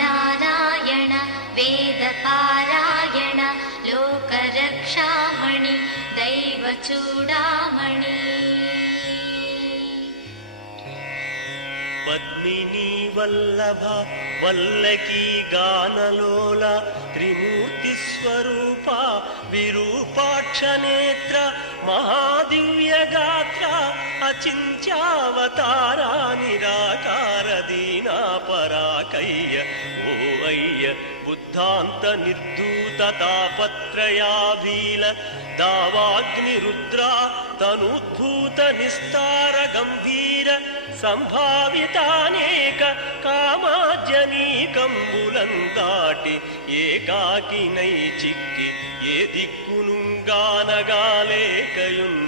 నారాయణ వేద పారాయణ లోకరక్షామణి దైవ చూడామణి. పద్మినీ వల్లభ వల్లకీ గానలోల త్రిమూర్తి స్వరూప విరూపాక్ష నేత్ర మహాదివ్య గాత్ర అచింత్యావతారా నిరాకార దీనా పరాకయ్య ఓ అయ్య బుద్ధాంత నిర్దూత తాపత్రయాభీల దావాగ్ని రుద్ర తనుద్భూత నిస్తార గంభీర సంభావితానేక కామాజనీకంబులం దాటి ఏకాకినై చిక్కి ఏ దిక్కునుగానగాలేకయున్న